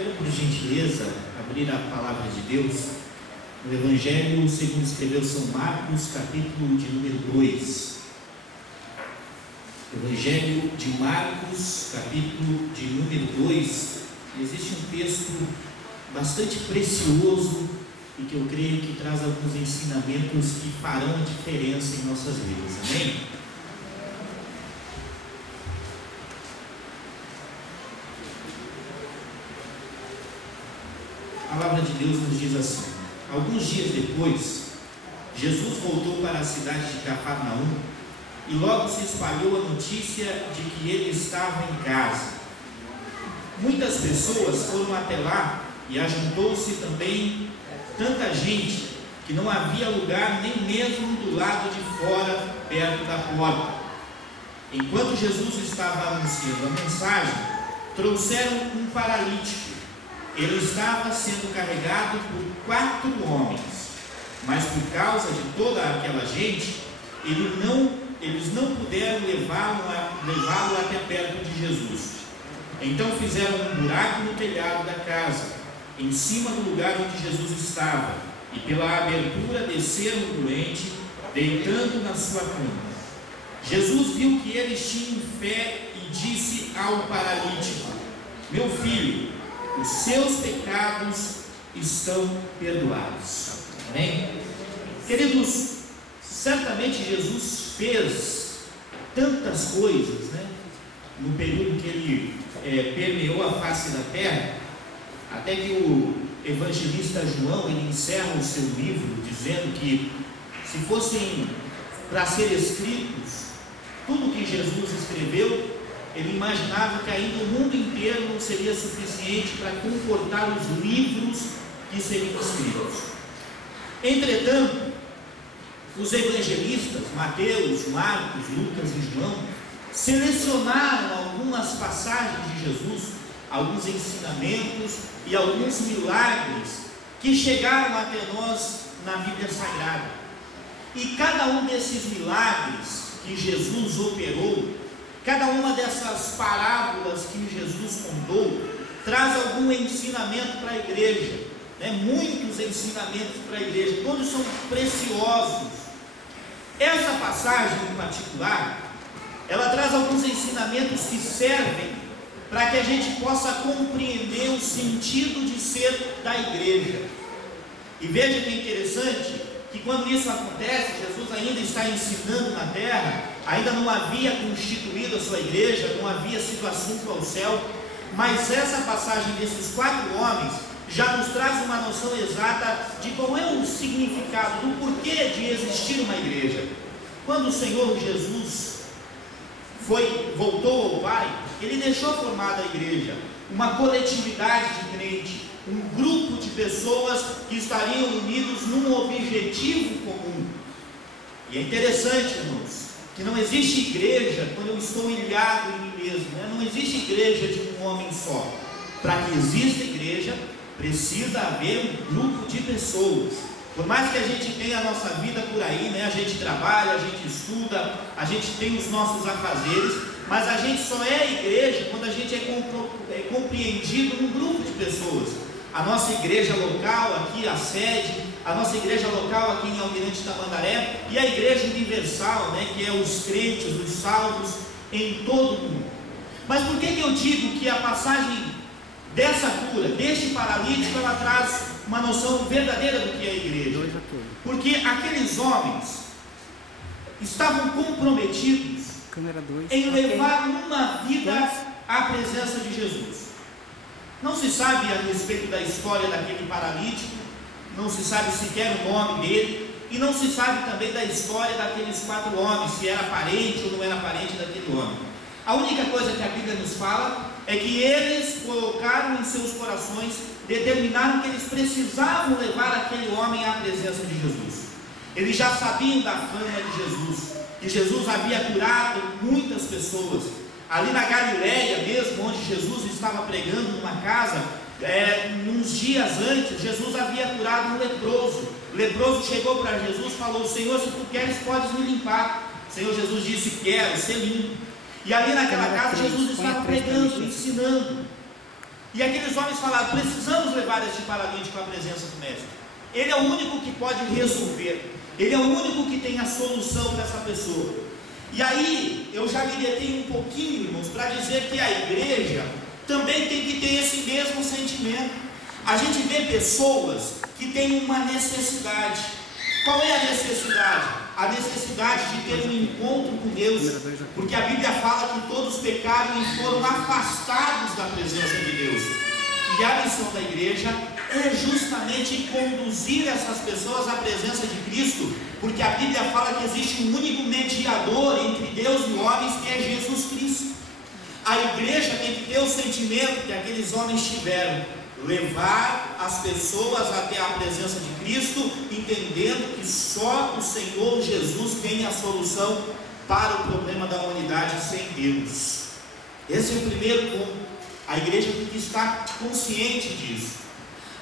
Quero, por gentileza, abrir a palavra de Deus no Evangelho segundo escreveu São Marcos, capítulo de número 2. Evangelho de Marcos, capítulo de número 2. Existe um texto bastante precioso e que eu creio que traz alguns ensinamentos que farão a diferença em nossas vidas. Amém? A palavra de Deus nos diz assim: alguns dias depois, Jesus voltou para a cidade de Cafarnaum e logo se espalhou a notícia de que ele estava em casa. Muitas pessoas foram até lá e ajuntou-se também tanta gente que não havia lugar nem mesmo do lado de fora, perto da porta. Enquanto Jesus estava anunciando a mensagem, trouxeram um paralítico. Ele estava sendo carregado por 4 homens, mas por causa de toda aquela gente, eles não puderam levá-lo até perto de Jesus. Então fizeram um buraco no telhado da casa, em cima do lugar onde Jesus estava, e pela abertura desceram o doente, deitando na sua cama. Jesus viu que eles tinham fé e disse ao paralítico: meu filho, os seus pecados estão perdoados. Amém? Queridos, certamente Jesus fez tantas coisas, no período que ele permeou a face da terra, até que o evangelista João, ele encerra o seu livro dizendo que se fossem para ser escritos tudo que Jesus escreveu, ele imaginava que ainda o mundo inteiro não seria suficiente para comportar os livros que seriam escritos. Entretanto, os evangelistas Mateus, Marcos, Lucas e João selecionaram algumas passagens de Jesus, alguns ensinamentos e alguns milagres que chegaram até nós na Bíblia Sagrada. E cada um desses milagres que Jesus operou, cada uma dessas parábolas que Jesus contou, traz algum ensinamento para a igreja, muitos ensinamentos para a igreja, todos são preciosos. Essa passagem em particular, ela traz alguns ensinamentos que servem para que a gente possa compreender o sentido de ser da igreja. E veja que é interessante que quando isso acontece, Jesus ainda está ensinando na terra, ainda não havia constituído a sua igreja, não havia sido assunto ao céu, mas essa passagem desses 4 homens já nos traz uma noção exata de qual é o significado, do porquê de existir uma igreja. Quando o Senhor Jesus voltou ao Pai, ele deixou formada a igreja, uma coletividade de crentes, um grupo de pessoas que estariam unidos num objetivo comum. E é interessante, irmãos, que não existe igreja quando eu estou ilhado em mim mesmo, não existe igreja de um homem só. Para que exista igreja, precisa haver um grupo de pessoas. Por mais que a gente tenha a nossa vida por aí, a gente trabalha, a gente estuda, a gente tem os nossos afazeres, mas a gente só é igreja quando a gente é compreendido num grupo de pessoas. A nossa igreja local aqui, a sede, a nossa igreja local aqui em Almirante Tamandaré, e a igreja universal, que é os crentes, os salvos em todo o mundo. Mas por que eu digo que a passagem dessa cura, deste paralítico, ela traz uma noção verdadeira do que é a igreja? Porque aqueles homens estavam comprometidos em levar uma vida à presença de Jesus. Não se sabe a respeito da história daquele paralítico, não se sabe sequer o nome dele, e não se sabe também da história daqueles 4 homens, se era parente ou não era parente daquele homem. A única coisa que a Bíblia nos fala é que eles colocaram em seus corações, determinaram que eles precisavam levar aquele homem à presença de Jesus. Eles já sabiam da fama de Jesus, que Jesus havia curado muitas pessoas. Ali na Galileia mesmo, onde Jesus estava pregando numa casa, uns dias antes, Jesus havia curado um leproso. O leproso chegou para Jesus e falou: Senhor, se tu queres, podes me limpar. O Senhor Jesus disse: quero ser limpo. E ali naquela casa Jesus estava pregando, ensinando. E aqueles homens falaram: precisamos levar este paralítico à presença do mestre. Ele é o único que pode resolver, ele é o único que tem a solução para essa pessoa. E aí eu já me detenho um pouquinho, irmãos, para dizer que a igreja também tem que ter esse mesmo sentimento. A gente vê pessoas que têm uma necessidade. Qual é a necessidade? A necessidade de ter um encontro com Deus, porque a Bíblia fala que todos pecaram e foram afastados da presença de Deus. E a missão da igreja é justamente conduzir essas pessoas à presença de Cristo, porque a Bíblia fala que existe um único mediador entre Deus e homens, que é Jesus Cristo. A igreja tem que ter o sentimento que aqueles homens tiveram: levar as pessoas até a presença de Cristo, entendendo que só o Senhor Jesus tem a solução para o problema da humanidade sem Deus. Esse é o primeiro ponto. A igreja tem que estar consciente disso.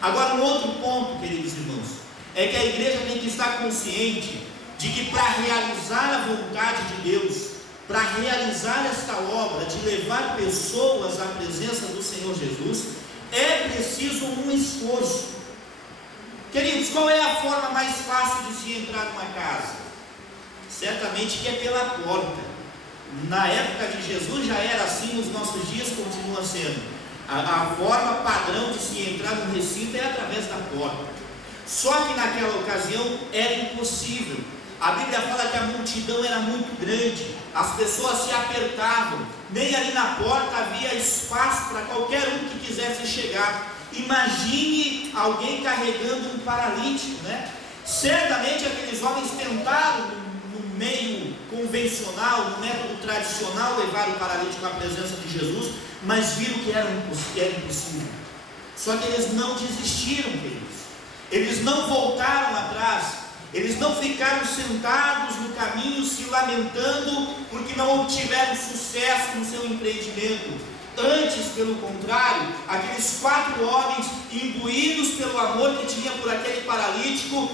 Agora, um outro ponto, queridos irmãos, é que a igreja tem que estar consciente de que para realizar a vontade de Deus, para realizar esta obra de levar pessoas à presença do Senhor Jesus, é preciso um esforço. Queridos, qual é a forma mais fácil de se entrar numa casa? Certamente que é pela porta. Na época de Jesus já era assim, nos nossos dias continua sendo. A forma padrão de se entrar no recinto é através da porta. Só que naquela ocasião era impossível. A Bíblia fala que a multidão era muito grande, as pessoas se apertavam, nem ali na porta havia espaço para qualquer um que quisesse chegar. Imagine alguém carregando um paralítico, né? Certamente aqueles homens tentaram, no meio convencional, no método tradicional, levar o paralítico à presença de Jesus, mas viram que era impossível. Só que eles não desistiram, queridos. Eles não voltaram atrás. Eles não ficaram sentados no caminho se lamentando porque não obtiveram sucesso no seu empreendimento. Antes, pelo contrário, aqueles 4 homens, imbuídos pelo amor que tinha por aquele paralítico,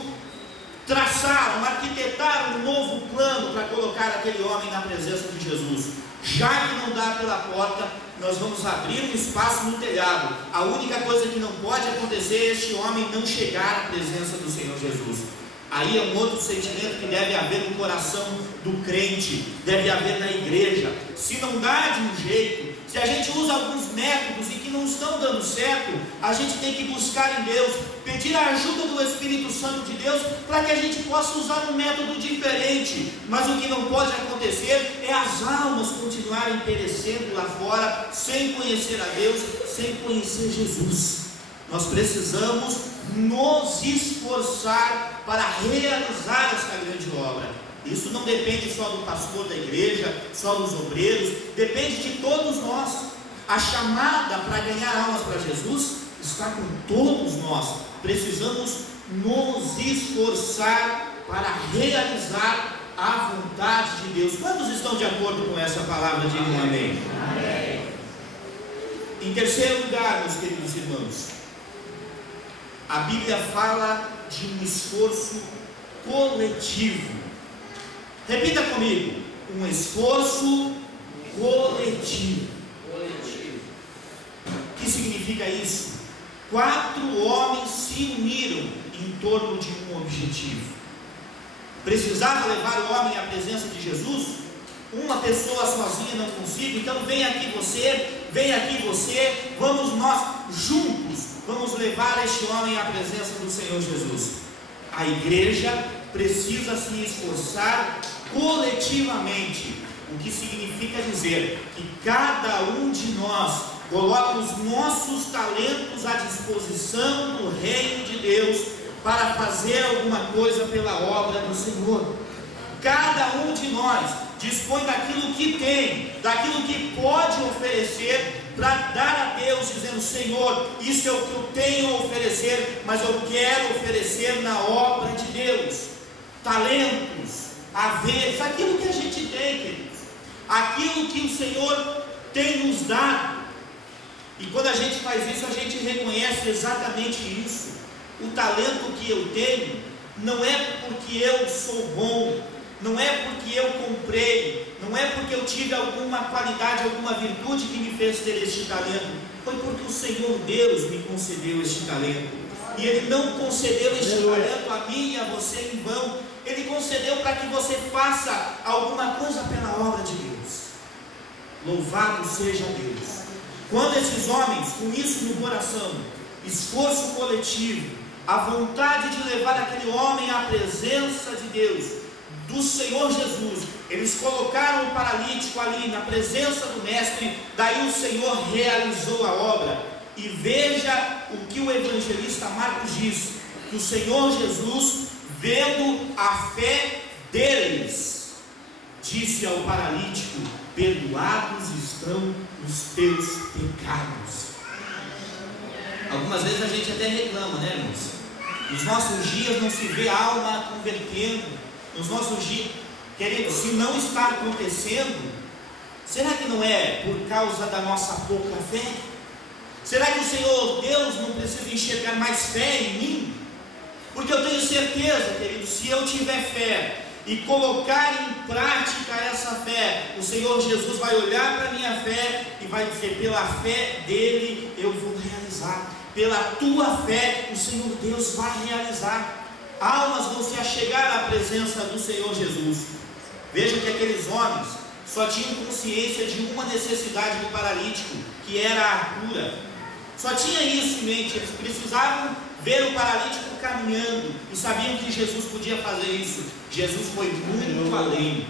traçaram, arquitetaram um novo plano para colocar aquele homem na presença de Jesus. Já que não dá pela porta, nós vamos abrir um espaço no telhado. A única coisa que não pode acontecer é este homem não chegar à presença do Senhor Jesus. Aí é um outro sentimento que deve haver no coração do crente, deve haver na igreja. Se não dá de um jeito, se a gente usa alguns métodos e que não estão dando certo, a gente tem que buscar em Deus, pedir a ajuda do Espírito Santo de Deus, para que a gente possa usar um método diferente. Mas o que não pode acontecer é as almas continuarem perecendo lá fora, sem conhecer a Deus, sem conhecer Jesus. Nós precisamos nos esforçar para realizar esta grande obra. Isso não depende só do pastor da igreja, só dos obreiros, depende de todos nós. A chamada para ganhar almas para Jesus está com todos nós. Precisamos nos esforçar para realizar a vontade de Deus. Quantos estão de acordo com essa palavra? Digam amém. Amém. Em terceiro lugar, meus queridos irmãos, a Bíblia fala de um esforço coletivo. Repita comigo: um esforço coletivo. O que significa isso? 4 homens se uniram em torno de um objetivo. Precisava levar o homem à presença de Jesus? Uma pessoa sozinha não consigo, então vem aqui você, vamos nós juntos, vamos levar este homem à presença do Senhor Jesus. A igreja precisa se esforçar coletivamente, o que significa dizer que cada um de nós coloca os nossos talentos à disposição do reino de Deus para fazer alguma coisa pela obra do Senhor. Cada um de nós dispõe daquilo que tem, daquilo que pode oferecer, para dar a Deus, dizendo: Senhor, isso é o que eu tenho a oferecer, mas eu quero oferecer na obra de Deus. Talentos, haveres, aquilo que a gente tem, queridos, aquilo que o Senhor tem nos dado. E quando a gente faz isso, a gente reconhece exatamente isso. O talento que eu tenho não é porque eu sou bom, não é porque eu comprei, não é porque eu tive alguma qualidade, alguma virtude que me fez ter este talento. foi porque o Senhor Deus me concedeu este talento. E Ele não concedeu este talento a mim e a você em vão. Ele concedeu para que você faça alguma coisa pela obra de Deus. Louvado seja Deus. Quando esses homens, com isso no coração, esforço coletivo, a vontade de levar aquele homem à presença de Deus, do Senhor Jesus, eles colocaram o paralítico ali na presença do mestre, daí o Senhor realizou a obra. E veja o que o evangelista Marcos diz, que o Senhor Jesus, vendo a fé deles, disse ao paralítico: perdoados estão os teus pecados. Algumas vezes a gente até reclama, né, irmãos? Nos nossos dias não se vê alma convertendo. Nos nossos dias, querido, se não está acontecendo, será que não é por causa da nossa pouca fé? Será que o Senhor Deus não precisa enxergar mais fé em mim? Porque eu tenho certeza, querido, se eu tiver fé e colocar em prática essa fé, o Senhor Jesus vai olhar para a minha fé e vai dizer: pela fé dele eu vou realizar. Pela tua fé o Senhor Deus vai realizar. Almas vão se achegar à presença do Senhor Jesus. Veja que aqueles homens só tinham consciência de uma necessidade do paralítico, que era a cura. Só tinha isso em mente. Eles precisavam ver o paralítico caminhando e sabiam que Jesus podia fazer isso. Jesus foi muito além.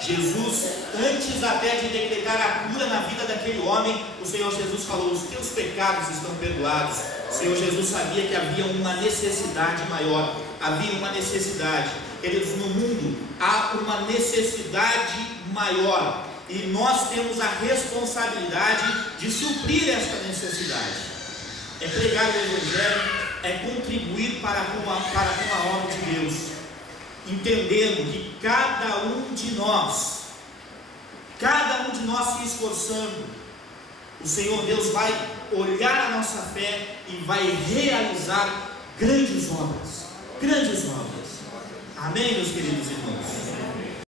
Jesus, antes até de decretar a cura na vida daquele homem, o Senhor Jesus falou: os teus pecados estão perdoados. O Senhor Jesus sabia que havia uma necessidade maior. Havia uma necessidade. Queridos, no mundo há uma necessidade maior, e nós temos a responsabilidade de suprir esta necessidade. É pregar o Evangelho, é contribuir para com a obra de Deus, entendendo que cada um de nós se esforçando, o Senhor Deus vai olhar a nossa fé e vai realizar grandes obras. Amém, meus queridos irmãos?